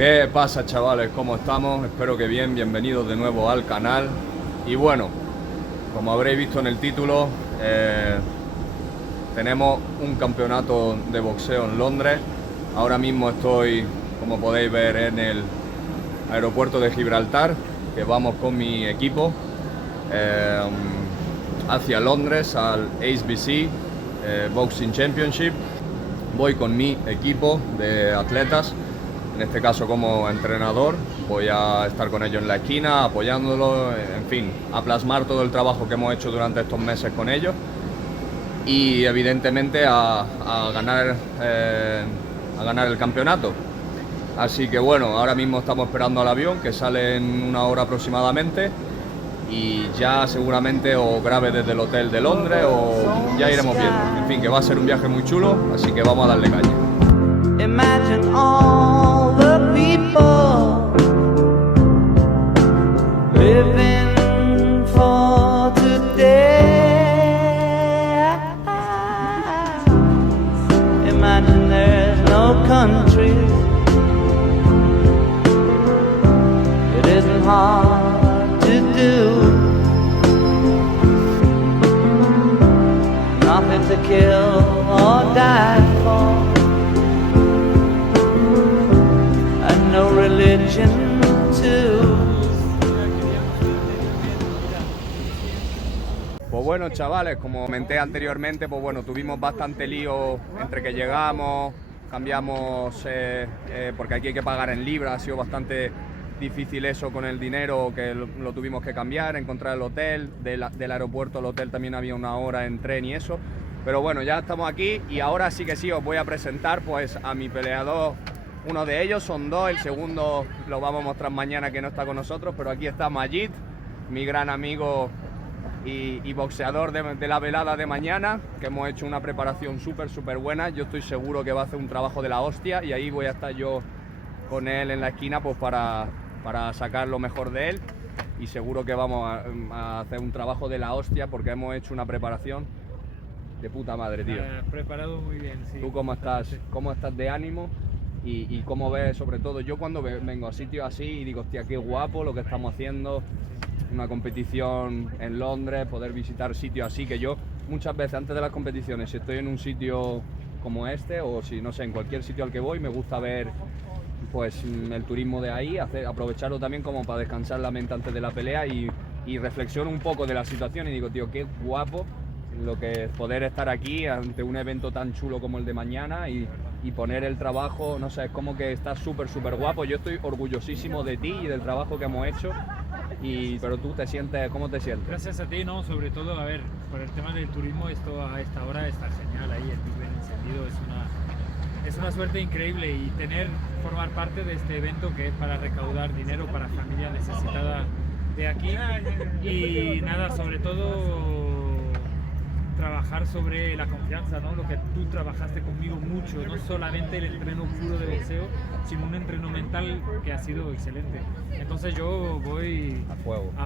¿Qué pasa, chavales? ¿Cómo estamos? Espero que bien, bienvenidos de nuevo al canal. Y bueno, como habréis visto en el título, tenemos un campeonato de boxeo en Londres. Ahora mismo estoy, como podéis ver, en el aeropuerto de Gibraltar, que vamos con mi equipo hacia Londres al HBC Boxing Championship. Voy con mi equipo de atletas, en este caso como entrenador. Voy a estar con ellos en la esquina, apoyándolos, en fin, a plasmar todo el trabajo que hemos hecho durante estos meses con ellos y evidentemente a ganar el campeonato. Así que bueno, ahora mismo estamos esperando al avión, que sale en una hora aproximadamente, y ya seguramente o grabe desde el hotel de Londres o ya iremos viendo. En fin, que va a ser un viaje muy chulo, así que vamos a darle caña. Imagine all the people living for today. Imagine there's no countries. It isn't hard to do. Nothing to kill or die for. And no religion too. Pues bueno, chavales, como comenté anteriormente, pues bueno, tuvimos bastante lío entre que llegamos, cambiamos, porque aquí hay que pagar en libras, ha sido bastante difícil eso con el dinero, que lo tuvimos que cambiar, encontrar el hotel, del aeropuerto al hotel también había una hora en tren y eso, pero bueno, ya estamos aquí y ahora sí que sí os voy a presentar pues a mi peleador. Uno de ellos, son dos, el segundo lo vamos a mostrar mañana, que no está con nosotros, pero aquí está MAJID, mi gran amigo y boxeador de la velada de mañana, que hemos hecho una preparación súper buena. Yo estoy seguro que va a hacer un trabajo de la hostia y ahí voy a estar yo con él en la esquina pues para sacar lo mejor de él, y seguro que vamos a hacer un trabajo de la hostia porque hemos hecho una preparación de puta madre, tío. Preparado muy bien, sí. ¿Tú cómo estás de ánimo? Y cómo ves, sobre todo, yo cuando vengo a sitios así y digo, hostia, qué guapo lo que estamos haciendo, una competición en Londres, poder visitar sitios así, que yo muchas veces antes de las competiciones, si estoy en un sitio como este, o si no sé, en cualquier sitio al que voy, me gusta ver pues el turismo de ahí, aprovecharlo también como para descansar la mente antes de la pelea y reflexiono un poco de la situación y digo, tío, qué guapo lo que es poder estar aquí ante un evento tan chulo como el de mañana y poner el trabajo, no sé, es como que está súper guapo. Yo estoy orgullosísimo de ti y del trabajo que hemos hecho, pero tú te sientes, ¿cómo te sientes? Gracias a ti, ¿no? Sobre todo, a ver, por el tema del turismo, esto a esta hora está genial, ahí el Big Ben encendido, es una suerte increíble, y formar parte de este evento que es para recaudar dinero para familia necesitada de aquí, y nada, sobre todo trabajar sobre la confianza, ¿no? Lo que tú trabajaste conmigo mucho, no solamente el entreno puro de boxeo, sino un entreno mental que ha sido excelente. Entonces yo voy a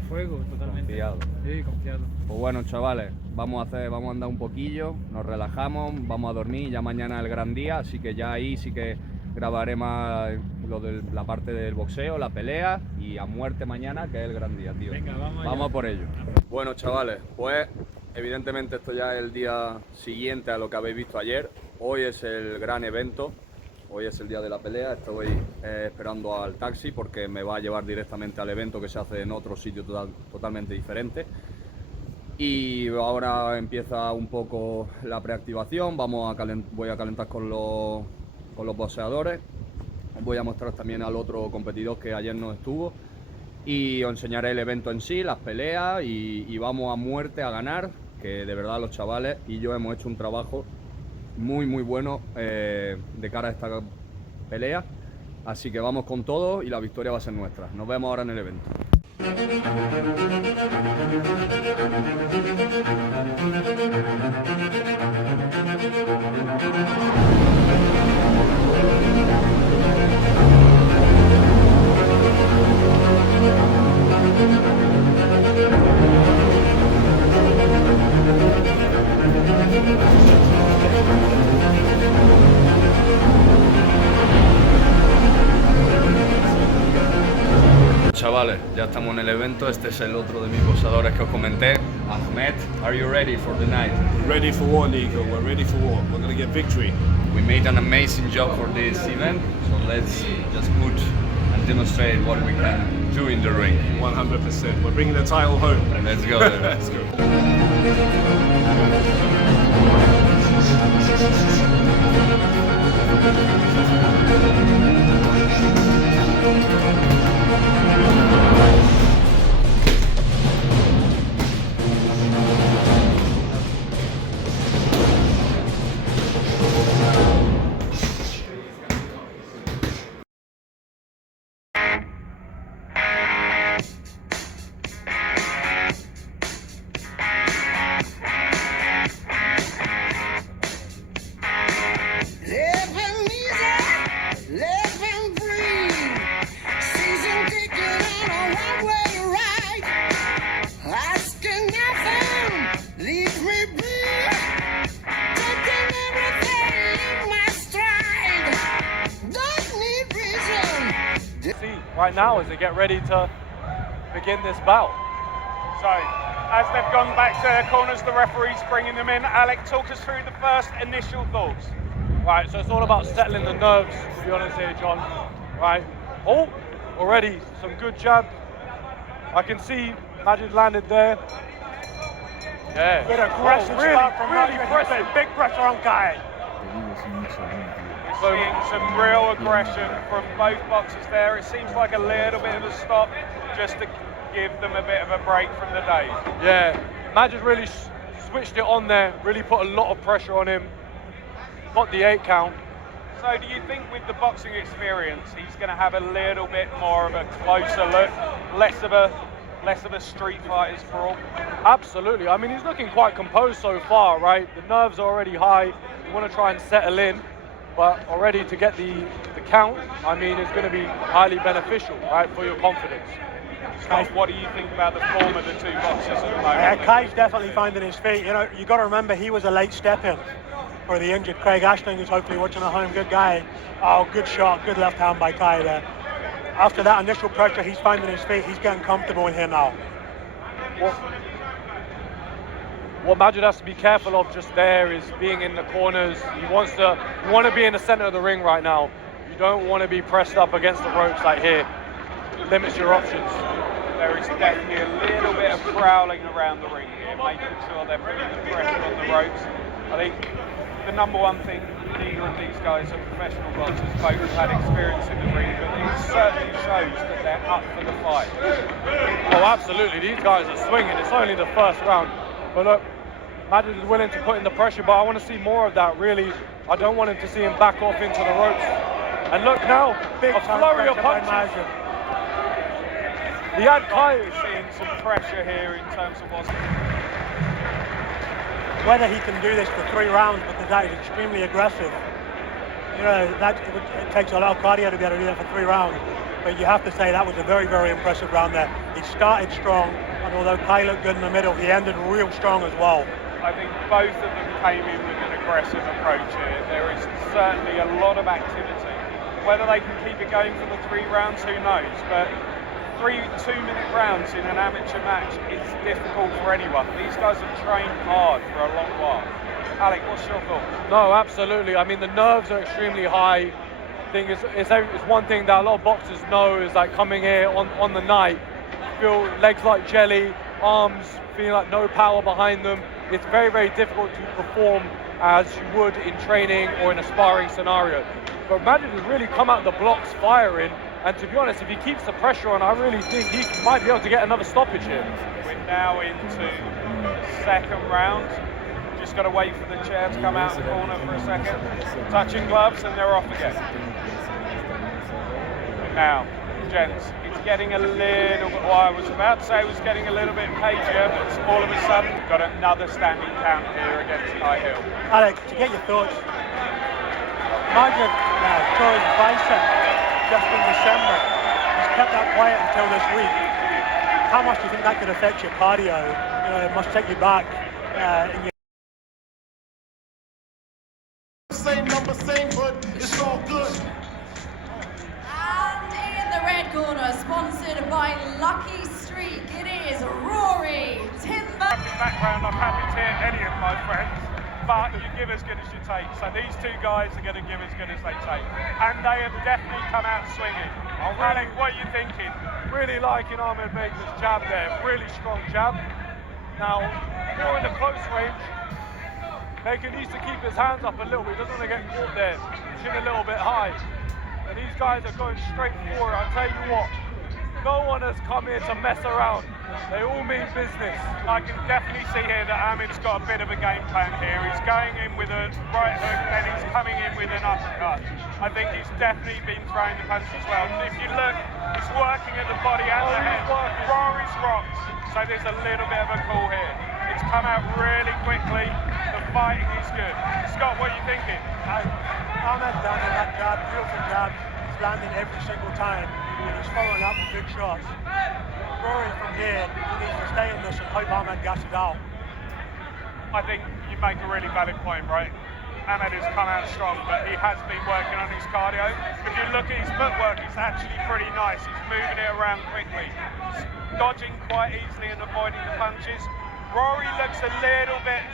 fuego totalmente. Confiado. Sí, confiado. Pues bueno, chavales, vamos a andar un poquillo, nos relajamos, vamos a dormir, ya mañana es el gran día, así que ya ahí sí que grabaré más lo de la parte del boxeo, la pelea, y a muerte mañana, que es el gran día, tío. Venga, vamos por ello. Bueno, chavales, pues evidentemente esto ya es el día siguiente a lo que habéis visto ayer. Hoy es el gran evento, hoy es el día de la pelea. Estoy esperando al taxi porque me va a llevar directamente al evento, que se hace en otro sitio totalmente diferente. Y ahora empieza un poco la preactivación, voy a calentar con los boxeadores. Os voy a mostrar también al otro competidor que ayer no estuvo, y os enseñaré el evento en sí, las peleas, y vamos a muerte a ganar, que de verdad los chavales y yo hemos hecho un trabajo muy bueno de cara a esta pelea, así que vamos con todo y la victoria va a ser nuestra. Nos vemos ahora en el evento. Vale, ya estamos en el evento. Este es el otro de mis posadores que os comenté, Ahmed. Are you ready for the night? We're ready for war, Niko. We're ready for war. We're gonna get victory. We made an amazing job for this event, so let's just put and demonstrate what we can do in the ring. 100%. We're bringing the title home. Let's go. Let's go. Living easy, living free. Season ticket on a one-way ride. Asking nothing, leave me be. Taking everything in my stride. Don't need reason. See right now as they get ready to begin this bout. So, as they've gone back to their corners, the referee's bringing them in. Alec, talk us through the first initial thoughts. Right, so it's all about settling the nerves, to be honest here, John. Right, oh, already some good jab. I can see Majid landed there. Yeah. Good aggressive start from really Majid. aggressive. Big pressure on Kai. We're seeing some real aggression from both boxers there. It seems like a little bit of a stop just to give them a bit of a break from the day. Yeah, Majid really switched it on there, really put a lot of pressure on him. Got the 8 count. So do you think with the boxing experience, he's going to have a little bit more of a closer look, less of a street fighter's brawl? Absolutely. I mean, he's looking quite composed so far, right? The nerves are already high. You want to try and settle in, but already to get the count, I mean, it's going to be highly beneficial, right, for your confidence. Scott, what do you think about the form of the two boxers at the moment? Kai's definitely finding his feet. You know, you got to remember he was a late step in for the injured Craig Ashton, who's hopefully watching at home. Good guy. Oh, good shot, good left hand by Kai there. After that initial pressure, he's finding his feet. He's getting comfortable in here now. What Majid has to be careful of just there is being in the corners. You want to be in the center of the ring right now. You don't want to be pressed up against the ropes like here. It limits your options. There is definitely a little bit of prowling around the ring here, making sure they're putting the pressure on the ropes. I think the number one thing, neither of these guys are professional boxers, both have had experience in the ring, but it certainly shows that they're up for the fight. Oh, absolutely. These guys are swinging. It's only the first round. But look, Majid is willing to put in the pressure, but I want to see more of that, really. I don't want him to see him back off into the ropes. And look now, Big a flurry of punches. He had Kai. We're seeing some pressure here in terms of what's... Whether he can do this for 3 rounds, because that is extremely aggressive. You know, it takes a lot of cardio to be able to do that for 3 rounds. But you have to say that was a very, very impressive round there. He started strong, and although Kai looked good in the middle, he ended real strong as well. I think both of them came in with an aggressive approach here. There is certainly a lot of activity. Whether they can keep it going for the 3 rounds, who knows? But 3 2-minute rounds in an amateur match, it's difficult for anyone. These guys have trained hard for a long while. Alec, what's your thought? No, absolutely. I mean, the nerves are extremely high. It's one thing that a lot of boxers know is like coming here on the night, feel legs like jelly, arms feeling like no power behind them. It's very, very difficult to perform as you would in training or in a sparring scenario. But Majid has really come out the blocks firing, and to be honest, if he keeps the pressure on, I really think he might be able to get another stoppage here. We're now into second round. Just got to wait for the chair to come out of the corner for a second. Touching gloves and they're off again. Now, gents, it's getting a little bit, well, I was about to say it was getting a little bit cagier, but all of a sudden, we've got another standing count here against Kai Hill. Alec, to get your thoughts, Majid tore his bicep just in December. He's kept that quiet until this week. How much do you think that could affect your cardio? You know, it must take you back in your... Same number, same hood, it's all good. In the red red corner, sponsored by Lucky Streak, it is Rory Timber. Background, I'm happy to hear any of my friends, but you give as good as you take. So these two guys are going to give as good as they take, and they have definitely come out swinging. Alec, what are you thinking? Really liking Ahmed make this jab there, really strong jab. Now, more in the close range, Niko needs to keep his hands up a little bit, he doesn't want to get caught there, chin a little bit high. And these guys are going straight forward. I'll tell you what, no one has come here to mess around. They all mean business. I can definitely see here that Ahmed's got a bit of a game plan here. He's going in with a right hook, then he's coming in with an uppercut. I think he's definitely been throwing the punch as well. If you look, he's working at the body and the head. Rory's rocked, so there's a little bit of a call here. It's come out really quickly. The fighting is good. Scott, what are you thinking? Ahmed's landing that jab, beautiful jab. He's landing every single time, and he's following up with big shots. Rory from here, he needs to stay in this and hope Ahmed gasses out. I think you make a really valid point, right? Ahmed has come out strong, but he has been working on his cardio. If you look at his footwork, it's actually pretty nice. He's moving it around quickly. He's dodging quite easily and avoiding the punches. Rory looks a little bit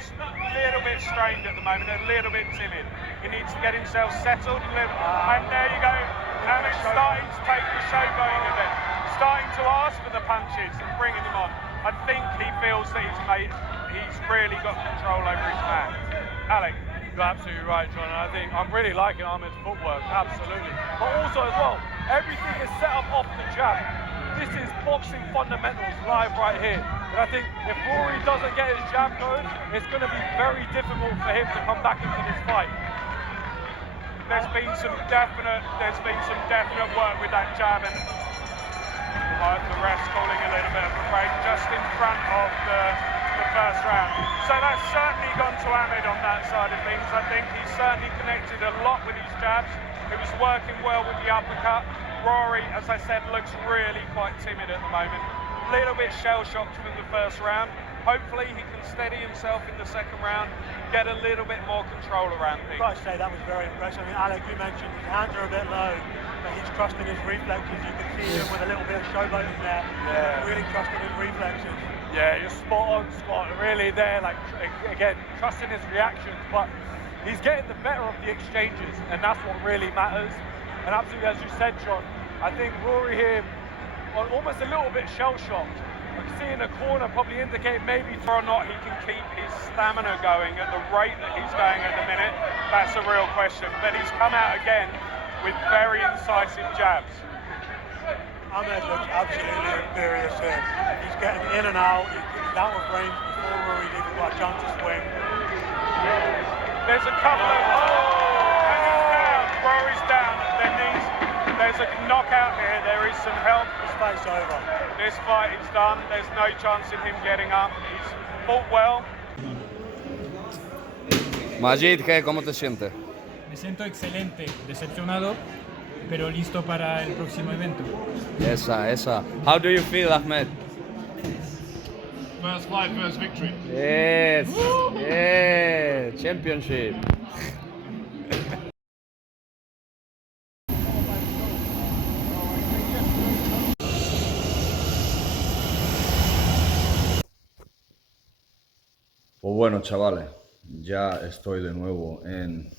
strained at the moment, a little bit timid. He needs to get himself settled a little. And there you go. Ahmed's starting to take the showboating of it. Starting to ask for the punches and bringing them on. I think he feels that he's really got control over his man. Alec? You're absolutely right, John. I think I'm really liking Ahmed's footwork, absolutely. But also as well, everything is set up off the jab. This is boxing fundamentals live right here. And I think if Rory doesn't get his jab going, it's going to be very difficult for him to come back into this fight. There's been some definite work with that jab, and the ref's calling a little bit of a break just in front of the first round. So that's certainly gone to Ahmed on that side of things. I think he's certainly connected a lot with his jabs. He was working well with the uppercut. Rory, as I said, looks really quite timid at the moment. A little bit shell-shocked from the first round. Hopefully he can steady himself in the second round, get a little bit more control around things. I've got to say that was very impressive. I mean, Alec, you mentioned his hands are a bit low, but he's trusting his reflexes. You can see him with a little bit of showboating there. Yeah. Really trusting his reflexes. Yeah, you're spot on, Scott. Really there, like, again, trusting his reactions, but he's getting the better of the exchanges, and that's what really matters. And absolutely, as you said, John, I think Rory here, almost a little bit shell-shocked. I can see in the corner probably indicate maybe whether or not he can keep his stamina going at the rate that he's going at the minute, that's a real question. But he's come out again with very incisive jabs. Ahmed looks absolutely imperious here. He's getting in and out. He's out of range before Rory's even got a chance to swing. There's a couple of... and he's down. Rory's down at their knees. There's a knockout here. There is some help. This fight's over. This fight is done. There's no chance in him getting up. He's fought well. Majid, ¿qué? ¿Cómo te sientes? Me siento excelente, decepcionado, pero listo para el próximo evento. Esa. How do you feel, Ahmed? First fight, first victory. Yes. Yeah. Championship. Pues bueno, chavales, ya estoy de nuevo en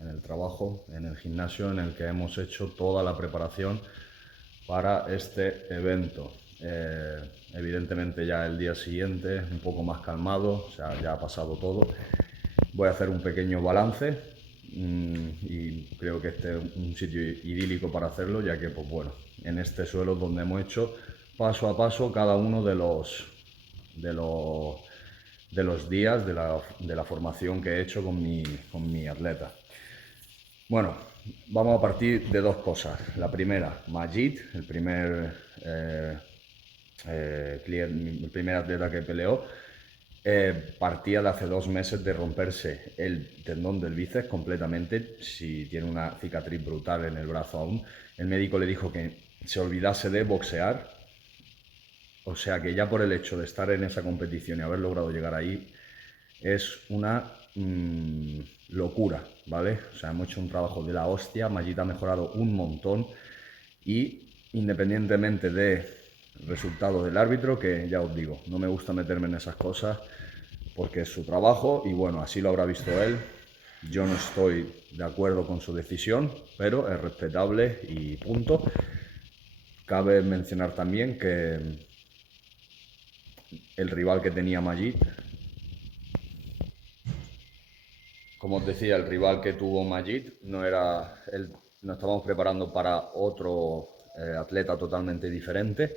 el trabajo, en el gimnasio en el que hemos hecho toda la preparación para este evento. Evidentemente ya el día siguiente un poco más calmado, o sea, ya ha pasado todo. Voy a hacer un pequeño balance y creo que este es un sitio idílico para hacerlo, ya que, pues bueno, en este suelo es donde hemos hecho paso a paso cada uno de los días de la formación que he hecho con mi atleta. Bueno, vamos a partir de dos cosas. La primera, Majid, el primer atleta que peleó, partía de hace 2 meses de romperse el tendón del bíceps completamente. Si tiene una cicatriz brutal en el brazo aún, el médico le dijo que se olvidase de boxear. O sea que ya por el hecho de estar en esa competición y haber logrado llegar ahí es una locura, ¿vale? O sea, hemos hecho un trabajo de la hostia. Majid ha mejorado un montón y independientemente del resultado del árbitro, que ya os digo, no me gusta meterme en esas cosas porque es su trabajo y bueno, así lo habrá visto él. Yo no estoy de acuerdo con su decisión, pero es respetable y punto. Cabe mencionar también que el rival que tenía MAJID, como os decía, el rival que tuvo MAJID no era él, nos estábamos preparando para otro atleta totalmente diferente,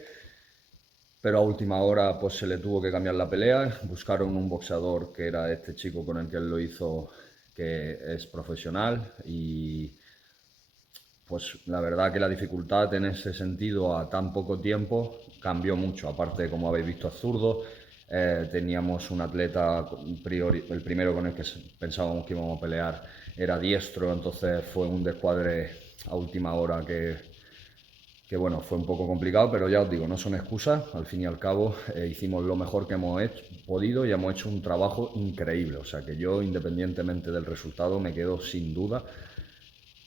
pero a última hora pues se le tuvo que cambiar la pelea, buscaron un boxeador que era este chico con el que él lo hizo, que es profesional, y pues la verdad que la dificultad en ese sentido a tan poco tiempo cambió mucho. Aparte, como habéis visto, es zurdo. Teníamos un atleta, el primero con el que pensábamos que íbamos a pelear era diestro, entonces fue un descuadre a última hora que bueno, fue un poco complicado, pero ya os digo, no son excusas. Al fin y al cabo hicimos lo mejor que hemos podido y hemos hecho un trabajo increíble. O sea que yo, independientemente del resultado, me quedo sin duda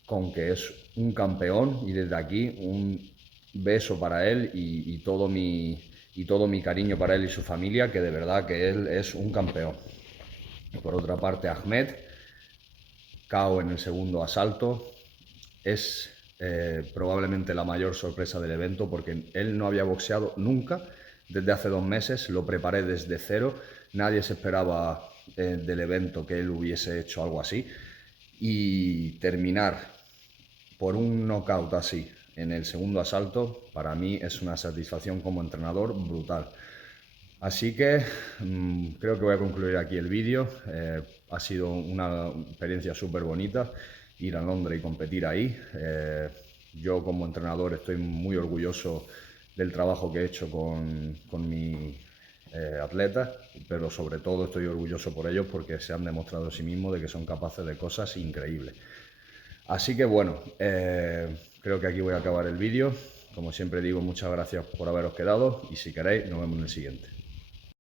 con que es un campeón, y desde aquí un beso para él y todo mi cariño para él y su familia, que de verdad que él es un campeón. Por otra parte, AHMED, KO en el segundo asalto, es probablemente la mayor sorpresa del evento, porque él no había boxeado nunca desde hace 2 meses, lo preparé desde cero, nadie se esperaba del evento que él hubiese hecho algo así, y terminar por un knockout así en el segundo asalto, para mí es una satisfacción como entrenador brutal. Así que creo que voy a concluir aquí el vídeo. Ha sido una experiencia súper bonita ir a Londres y competir ahí. Yo como entrenador estoy muy orgulloso del trabajo que he hecho con mi atletas, pero sobre todo estoy orgulloso por ellos porque se han demostrado a sí mismos de que son capaces de cosas increíbles. Así que bueno, creo que aquí voy a acabar el vídeo. Como siempre digo, muchas gracias por haberos quedado y si queréis, nos vemos en el siguiente.